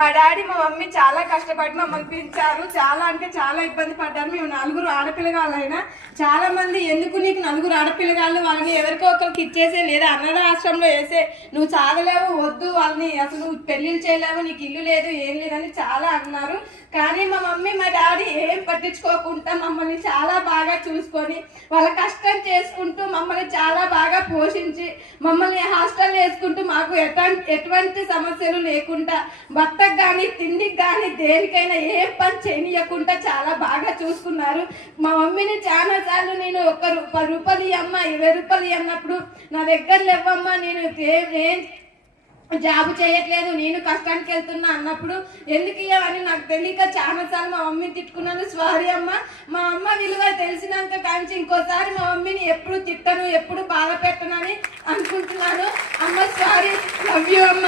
మా డాడీ మా మమ్మీ చాలా కష్టపడి మమ్మల్ని పెంచారు. చాలా అంటే చాలా ఇబ్బంది పడ్డారు. మేము 4 ఆడపిల్లగాళ్ళైనా చాలా మంది ఎందుకు నీకు 4 ఆడపిల్లగాళ్ళు వాళ్ళని ఎవరికో ఒకరికి ఇచ్చేసే లేదా అన్నద ఆశ్రమంలో వేసే నువ్వు చాగలేవు వద్దు వాళ్ళని అసలు నువ్వు పెళ్లిళ్ళు చేయలేవు నీకు ఇల్లు లేదు ఏం లేదని చాలా అన్నారు. కానీ మా మమ్మీ మా డాడీ ఏం పట్టించుకోకుండా మమ్మల్ని చాలా బాగా చూసుకొని వాళ్ళ కష్టం చేసుకుంటూ మమ్మల్ని చాలా బాగా పోషించి మమ్మల్ని హాస్టల్ వేసుకుంటూ మాకు ఎటువంటి సమస్యలు లేకుండా భర్తకు కానీ తిండికి కానీ దేనికైనా ఏం పని చేయనీయకుండా చాలా బాగా చూసుకున్నారు. మా మమ్మీని చాలా సార్లు నేను 10 రూపాయలు ఇవ్వమ్మా 20 రూపాయలు ఇవ్వన్నప్పుడు నా దగ్గర లేవమ్మా నేను జాబ్ చేయట్లేదు నేను కష్టానికి వెళ్తున్నా అన్నప్పుడు ఎందుకు ఇవ్వని నాకు తెలియక చాలా సార్లు మా మమ్మీని తిట్టుకున్నాను. సారీ అమ్మ. మా అమ్మ విలువ తెలిసినాక కానీ ఇంకోసారి మా మమ్మీని ఎప్పుడు తిట్టను ఎప్పుడు బాధ పెట్టనని అనుకుంటున్నాను. అమ్మ సారీ, లవ్ యూ అమ్మ.